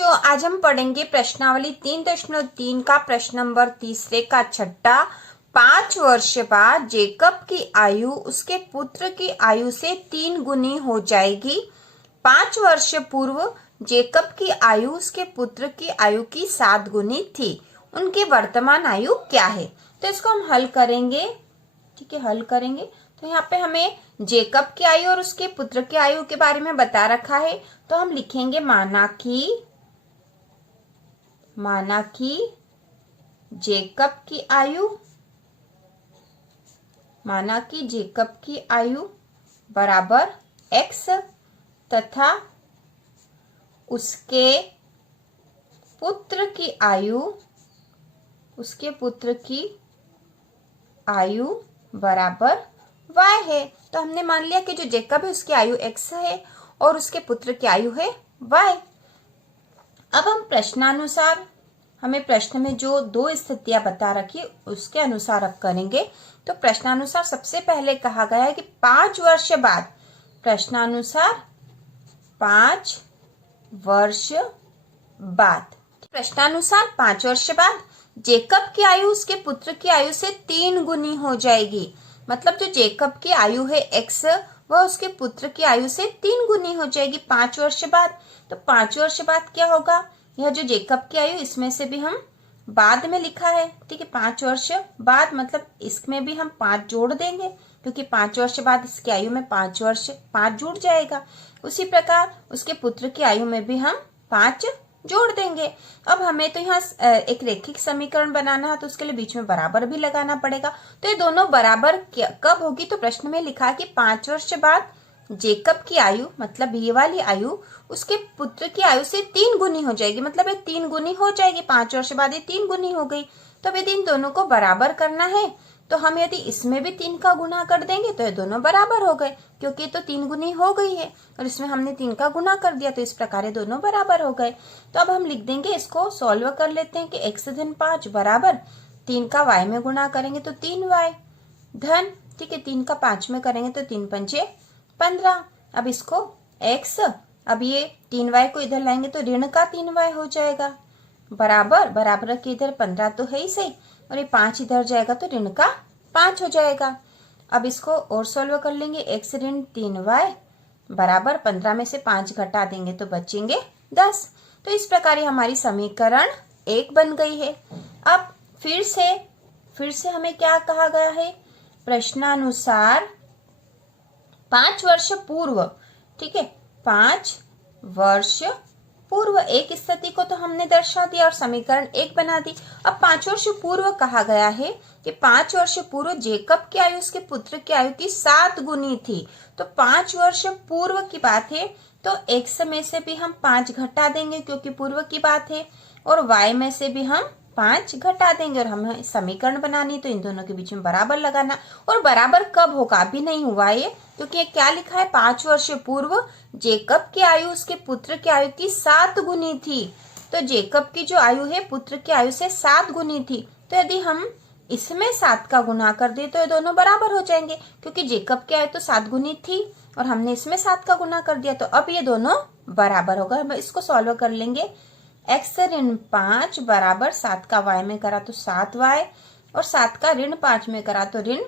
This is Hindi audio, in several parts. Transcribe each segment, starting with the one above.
बच्चों, आज हम पढ़ेंगे प्रश्नावली 3.3 का प्रश्न नंबर तीसरे का छठा। 5 वर्ष बाद जेकब की आयु उसके पुत्र की आयु से 3 गुनी हो जाएगी। 5 वर्ष पूर्व जेकब की आयु उसके पुत्र की आयु की 7 गुनी थी। उनकी वर्तमान आयु क्या है? तो इसको हम हल करेंगे। ठीक है, हल करेंगे। तो यहाँ पे हमें जेकब की आयु और उसके पुत्र की आयु के बारे में बता रखा है। तो हम लिखेंगे माना कि जेकब की आयु, माना कि जेकब की आयु बराबर x तथा उसके पुत्र की आयु बराबर y है। तो हमने मान लिया कि जो जेकब है उसकी आयु x है और उसके पुत्र की आयु है y। अब हम प्रश्नानुसार, हमें प्रश्न में जो 2 स्थितियां बता रखी उसके अनुसार अब करेंगे। तो प्रश्नानुसार सबसे पहले कहा गया है कि 5 वर्ष बाद, प्रश्नानुसार 5 वर्ष बाद, प्रश्नानुसार 5 वर्ष बाद जेकब की आयु उसके पुत्र की आयु से 3 गुनी हो जाएगी। मतलब जो जेकब की आयु है x, वह उसके पुत्र की आयु से 3 गुनी हो जाएगी 5 वर्ष बाद। तो 5 वर्ष बाद क्या होगा? यह जो जेकब की आयु, इसमें से भी हम बाद में लिखा है। ठीक है, 5 वर्ष बाद मतलब इसमें भी हम 5 जोड़ देंगे, क्योंकि 5 वर्ष बाद इसकी आयु में 5 जुड़ जाएगा। उसी प्रकार उसके पुत्र की आयु में भी हम 5 जोड़ देंगे। अब हमें तो यहाँ एक रेखिक समीकरण बनाना है, तो उसके लिए बीच में बराबर भी लगाना पड़ेगा। तो ये दोनों बराबर कब होगी? तो प्रश्न में लिखा है कि 5 वर्ष बाद जेकब की आयु, मतलब ये वाली आयु उसके पुत्र की आयु से 3 गुनी हो जाएगी। मतलब ये 3 गुनी हो जाएगी, 5 वर्ष बाद ये 3 गुनी हो गई। तो यदि इन दोनों को बराबर करना है तो हम यदि इसमें भी 3 का गुना कर देंगे तो ये दोनों बराबर हो गए, क्योंकि तो 3 गुनी हो गई है और इसमें हमने 3 का गुना कर दिया, तो इस प्रकार ये दोनों बराबर हो गए। तो अब हम लिख देंगे, इसको सॉल्व कर लेते हैं कि x धन 5 बराबर 3 का y में गुना करेंगे तो 3y धन, ठीक है, 3 का 5 में करेंगे तो 3 पंचे 15। अब इसको x, अब ये 3y को इधर लाएंगे तो ऋण का 3y हो जाएगा, बराबर के इधर 15 तो है ही सही, और ये 5 इधर जाएगा तो ऋण का 5 हो जाएगा। अब इसको और सॉल्व कर लेंगे, x ऋण 3y बराबर 15 में से 5 घटा देंगे तो बचेंगे 10। तो इस प्रकार ये हमारी समीकरण 1 बन गई है। अब फिर से हमें क्या कहा गया है? प्रश्नानुसार 5 वर्ष पूर्व, ठीक है, 5 वर्ष पूर्व एक स्थिति को तो हमने दर्शा दिया और समीकरण 1 बना दी। अब 5 वर्ष पूर्व कहा गया है कि 5 वर्ष पूर्व जेकब की आयु उसके पुत्र की आयु की 7 गुनी थी। तो 5 वर्ष पूर्व की बात है, तो x में से भी हम 5 घटा देंगे क्योंकि पूर्व की बात है, और y में से भी हम 5 घटा देंगे। और हमें समीकरण बनानी, तो इन दोनों के बीच में बराबर लगाना। और बराबर कब होगा? अभी नहीं हुआ ये, क्योंकि ये क्या लिखा है? 5 वर्ष पूर्व जेकब की आयु उसके पुत्र की आयु की 7 गुनी थी। तो जेकब की जो आयु है पुत्र की आयु से 7 गुनी थी। तो यदि हम इसमें 7 का गुना कर दे तो ये दोनों बराबर हो जाएंगे, क्योंकि जेकब की आयु तो 7 गुनी थी और हमने इसमें 7 का गुना कर दिया, तो अब ये दोनों बराबर होगा। हम इसको सॉल्व कर लेंगे। x ऋण 5 बराबर 7 का y में करा तो 7y, और 7 का ऋण 5 में करा तो ऋण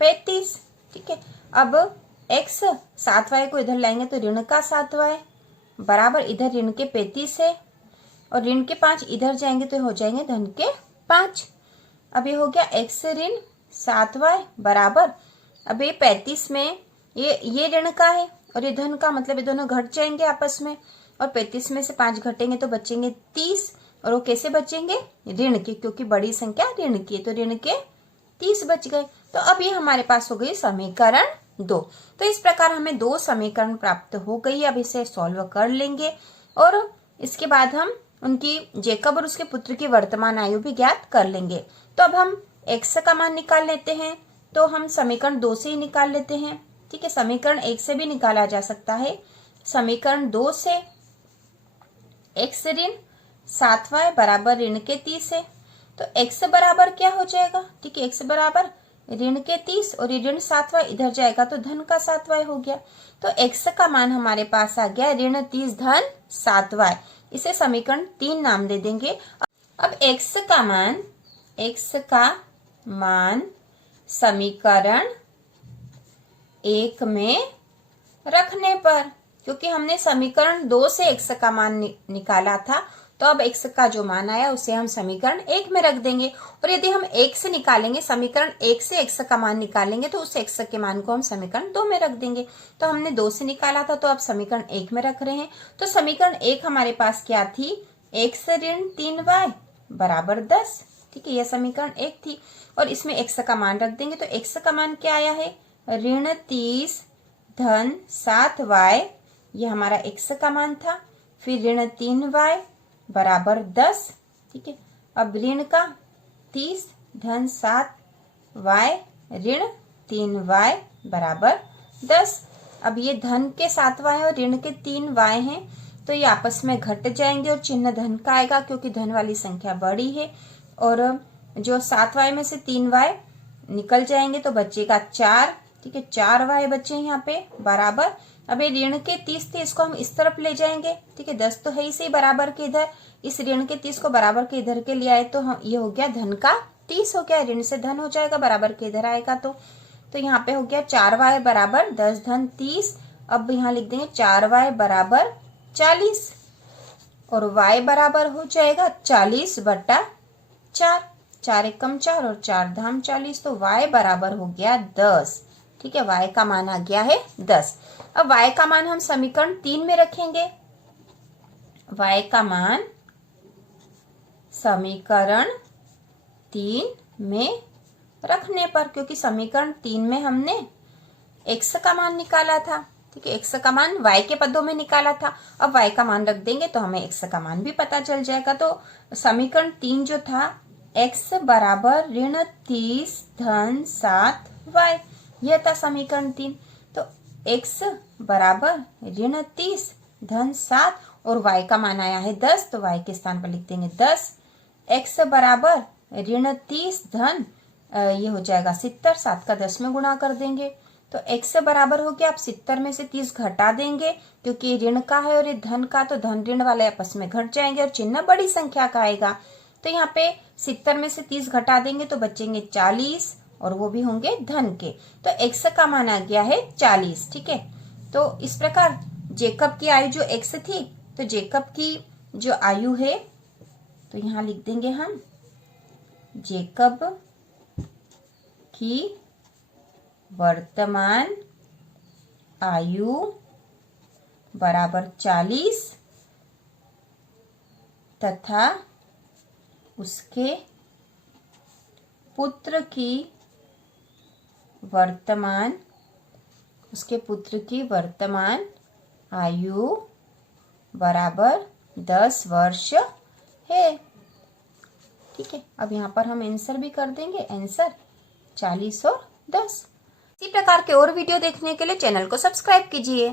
35। ठीक है, अब x 7y को इधर लाएंगे तो ऋण का 7y बराबर इधर ऋण के 35 है, और ऋण के 5 इधर जाएंगे तो हो जाएंगे धन के 5। अब ये हो गया x ऋण 7y बराबर, अब ये 35 में ये ऋण का है और ये धन का, मतलब ये दोनों घट जाएंगे आपस में, और 35 में से 5 घटेंगे तो बचेंगे 30। और वो कैसे बचेंगे? ऋण के, क्योंकि बड़ी संख्या ऋण की है, तो ऋण के 30 बच गए। तो अब ये हमारे पास हो गई समीकरण 2। तो इस प्रकार हमें 2 समीकरण प्राप्त हो गई। अब इसे सॉल्व कर लेंगे और इसके बाद हम उनकी जेकब और उसके पुत्र की वर्तमान आयु भी ज्ञात कर लेंगे। तो अब हम x का मान निकाल लेते हैं, तो हम समीकरण 2 से ही निकाल लेते हैं। ठीक है, समीकरण 1 से भी निकाला जा सकता है। समीकरण 2 से x ऋण 7y बराबर ऋण के 30 है, तो x बराबर क्या हो जाएगा? ठीक है, x बराबर ऋण के 30 और ये ऋण 7y इधर जाएगा तो धन का 7y हो गया। तो x का मान हमारे पास आ गया ऋण 30 धन 7y। इसे समीकरण 3 नाम दे देंगे। अब x का मान समीकरण 1 में रखने पर, क्योंकि हमने समीकरण 2 से x का मान निकाला था, तो अब x का जो मान आया उसे हम समीकरण 1 में रख देंगे। और यदि हम 1 से निकालेंगे, समीकरण 1 से x का मान निकालेंगे, तो उस x के मान को हम समीकरण 2 में रख देंगे। तो हमने 2 से निकाला था, तो अब समीकरण 1 में रख रहे हैं। तो समीकरण 1 हमारे पास क्या थी? x ऋण 3y बराबर 10। ठीक है, यह समीकरण 1 थी। और इसमें x का मान रख देंगे, तो x का मान क्या आया है? ऋण 30 धन 7y, यह हमारा x का मान था। फिर ऋण 3y बराबर 10। ठीक है, अब ऋण का 30 धन 7y ऋण 3y बराबर 10। अब ये धन के 7y और ऋण के 3y हैं, तो ये आपस में घट जाएंगे और चिन्ह धन का आएगा, क्योंकि धन वाली संख्या बड़ी है। और जो 7y में से 3y निकल जाएंगे तो बचेगा 4। ठीक है, 4y बचे यहाँ पे बराबर। अब ये ऋण के 30 थे, इसको हम इस तरफ ले जाएंगे। ठीक है, 10 तो है ही सही बराबर के इधर, इस ऋण के 30 को बराबर के इधर के लिए आए, तो हम ये हो गया धन का 30 हो गया, ऋण से धन हो जाएगा, बराबर के इधर आएगा। तो यहाँ पे हो गया 4y बराबर 10 धन 30। अब यहाँ लिख देंगे 4y बराबर 40 और y बराबर हो जाएगा 40 बटा 4। 4 एकम 4 और 4 धाम 40, तो y बराबर हो गया 10। ठीक है, y का मान आ गया है 10। अब y का मान हम समीकरण 3 में रखेंगे। y का मान समीकरण 3 में रखने पर, क्योंकि समीकरण 3 में हमने x का मान निकाला था। ठीक है, x का मान y के पदों में निकाला था। अब y का मान रख देंगे तो हमें x का मान भी पता चल जाएगा। तो समीकरण 3 जो था, x बराबर ऋण 30 धन 7y, यह था समीकरण 3। तो x बराबर ऋण 30 धन 7 और y का मान आया है 10, तो y के स्थान पर लिख देंगे 10। x बराबर ऋण 30 धन ये हो जाएगा 70, 7 का 10 में गुणा कर देंगे, तो x बराबर हो गया। आप 70 में से 30 घटा देंगे, क्योंकि ऋण का है और ये धन का, तो धन ऋण वाले आपस में घट जाएंगे और चिन्ह बड़ी संख्या का आएगा। तो यहाँ पे 70 में से 30 घटा देंगे तो बचेंगे 40, और वो भी होंगे धन के। तो x का मान आ गया है 40। ठीक है, तो इस प्रकार जेकब की आयु जो x थी, तो जेकब की जो आयु है, तो यहाँ लिख देंगे हम जेकब की वर्तमान आयु बराबर 40 तथा उसके पुत्र की वर्तमान आयु बराबर 10 वर्ष है। ठीक है, अब यहाँ पर हम आंसर भी कर देंगे। आंसर 40 और 10। इसी प्रकार के और वीडियो देखने के लिए चैनल को सब्सक्राइब कीजिए।